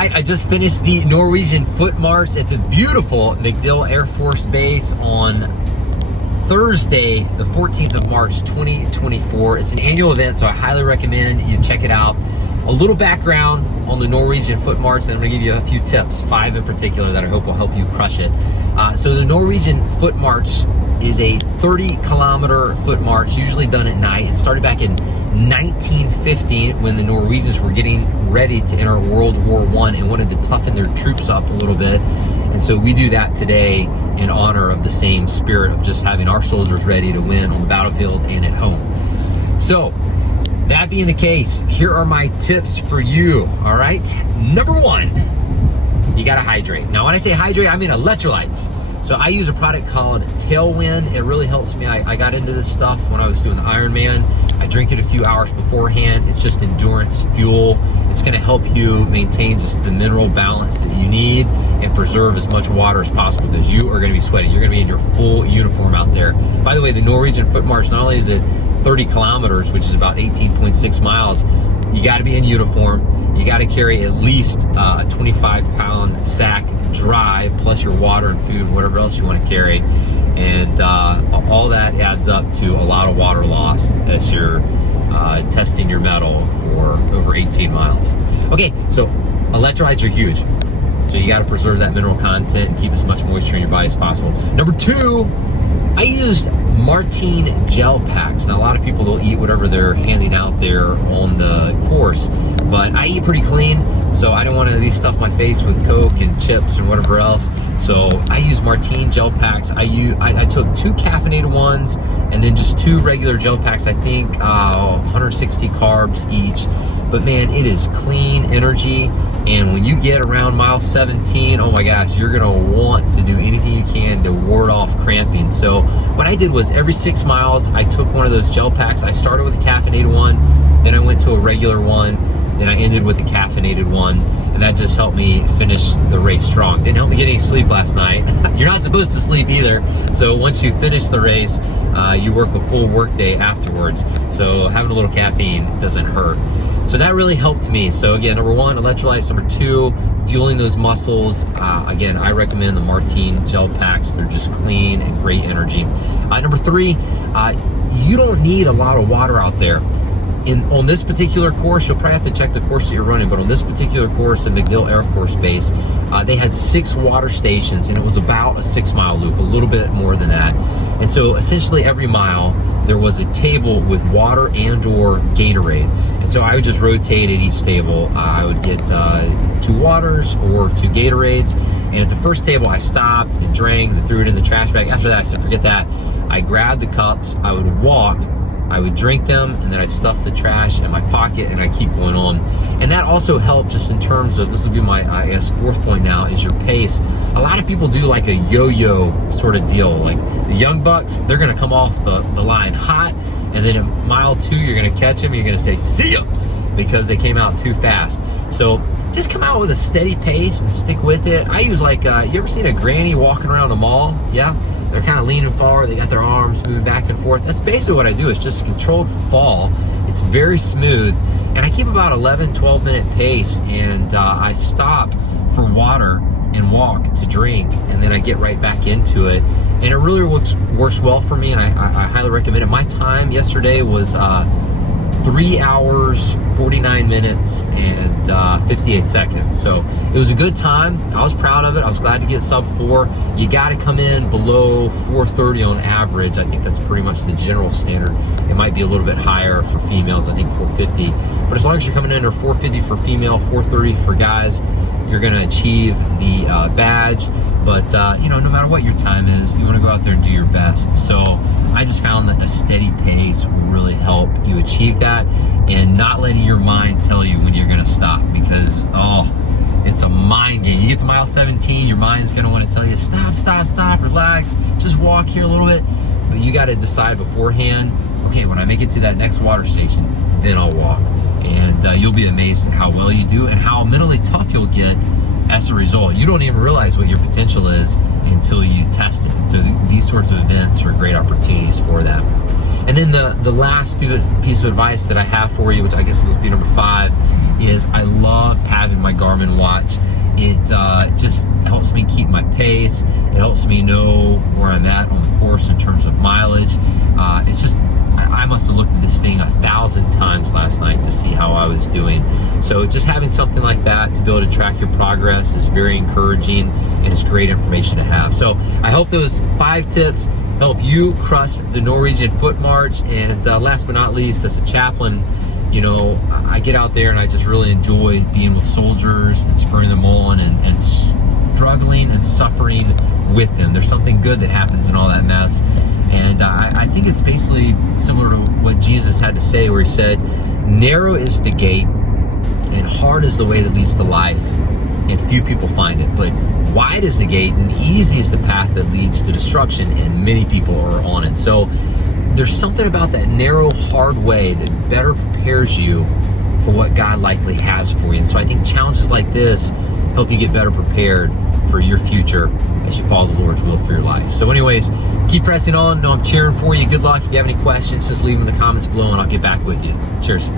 right, I just finished the Norwegian Foot March at the beautiful MacDill Air Force Base on Thursday, the 14th of March, 2024. It's an annual event, so I highly recommend you check it out. A little background on the Norwegian Foot March, and I'm gonna give you a few tips, 5 in particular, that I hope will help you crush it. So the Norwegian Foot March is a 30-kilometer foot march, usually done at night. It started back in 1950 when the Norwegians were getting ready to enter World War I and wanted to toughen their troops up a little bit. And so we do that today in honor of the same spirit of just having our soldiers ready to win on the battlefield and at home. So that being the case, here are my tips for you, all right? Number 1, you gotta hydrate. Now when I say hydrate, I mean electrolytes. So I use a product called Tailwind. It really helps me. I got into this stuff when I was doing the Ironman. I drink it a few hours beforehand. It's just endurance fuel. It's gonna help you maintain just the mineral balance that you need and preserve as much water as possible, because you are gonna be sweating. You're gonna be in your full uniform out there. By the way, the Norwegian Foot March, not only is it 30 kilometers, which is about 18.6 miles, you gotta be in uniform. You gotta carry at least a 25-pound sack dry, plus your water and food, whatever else you wanna carry. And all that adds up to a lot of water loss as you're testing your mettle for over 18 miles. Okay, so electrolytes are huge. So you gotta preserve that mineral content and keep as much moisture in your body as possible. Number 2, I used Martine gel packs. Now a lot of people will eat whatever they're handing out there on the course, but I eat pretty clean, so I don't want to at least stuff my face with Coke and chips and whatever else. So I use Martine gel packs. I took 2 caffeinated ones and then just 2 regular gel packs. I think 160 carbs each. But man, it is clean energy. And when you get around mile 17, oh my gosh, you're gonna want to do anything you can to ward off cramping. So what I did was every 6 miles, I took one of those gel packs. I started with a caffeinated one, then I went to a regular one, then I ended with a caffeinated one. And that just helped me finish the race strong. Didn't help me get any sleep last night. You're not supposed to sleep either. So once you finish the race, you work a full work day afterwards. So having a little caffeine doesn't hurt. So that really helped me. So again, number 1, electrolytes. Number 2, fueling those muscles. Again, I recommend the Martine gel packs. They're just clean and great energy. Number 3, you don't need a lot of water out there. On this particular course, you'll probably have to check the course that you're running, but on this particular course at MacDill Air Force Base, they had 6 water stations, and it was about a 6-mile loop, a little bit more than that. And so essentially every mile, there was a table with water and or Gatorade. And so I would just rotate at each table. I would get 2 waters or 2 Gatorades. And at the first table, I stopped and drank and threw it in the trash bag. After that, I said, forget that. I grabbed the cups, I would walk, I would drink them, and then I stuff the trash in my pocket, and I keep going on. And that also helped just in terms of, this will be my, I guess, 4th point now, is your pace. A lot of people do like a yo-yo sort of deal. Like the young bucks, they're gonna come off the line hot, and then at mile 2, you're gonna catch them, and you're gonna say, see ya, because they came out too fast. So just come out with a steady pace and stick with it. I use like, you ever seen a granny walking around the mall? Yeah? They're kind of leaning forward, they got their arms moving back and forth. That's basically what I do. It's just a controlled fall. It's very smooth. And I keep about 11, 12 minute pace, and I stop for water and walk to drink, and then I get right back into it. And it really works well for me, and I highly recommend it. My time yesterday was 3 hours, 49 minutes, and 58 seconds. So it was a good time. I was proud of it. I was glad to get sub 4. You got to come in below 4:30 on average. I think that's pretty much the general standard. It might be a little bit higher for females, I think 4:50. But as long as you're coming in under 4:50 for female, 4:30 for guys, you're going to achieve the badge. But you know, no matter what your time is, you want to go out there and do your best. So I just found that a steady pace will really help you achieve that, and not letting your mind tell you when you're going to stop, because it's a mind game. You get to mile 17, your mind's going to want to tell you, stop, relax, just walk here a little bit. But you got to decide beforehand, okay, when I make it to that next water station, then I'll walk. And you'll be amazed at how well you do and how mentally tough you'll get as a result. You don't even realize what your potential is until you test it. So these sorts of events are great opportunities for that. And then the last piece of advice that I have for you, which I guess will be number 5, is I love have in my Garmin watch. It just helps me keep my pace. It helps me know where I'm at on the course in terms of mileage. It's just, I must have looked at this thing 1,000 times last night to see how I was doing. So just having something like that to be able to track your progress is very encouraging, and it's great information to have. So I hope those 5 tips help you crush the Norwegian Foot March. And last but not least, as a chaplain, you know, I get out there and I just really enjoy being with soldiers and spurring them on and struggling and suffering with them. There's something good that happens in all that mess. And I think it's basically similar to what Jesus had to say, where he said, narrow is the gate and hard is the way that leads to life, and few people find it. But wide is the gate and easy is the path that leads to destruction, and many people are on it. So there's something about that narrow, hard way that better prepares you for what God likely has for you. And so I think challenges like this help you get better prepared for your future as you follow the Lord's will for your life. So anyways, keep pressing on. No, I'm cheering for you. Good luck. If you have any questions, just leave them in the comments below and I'll get back with you. Cheers.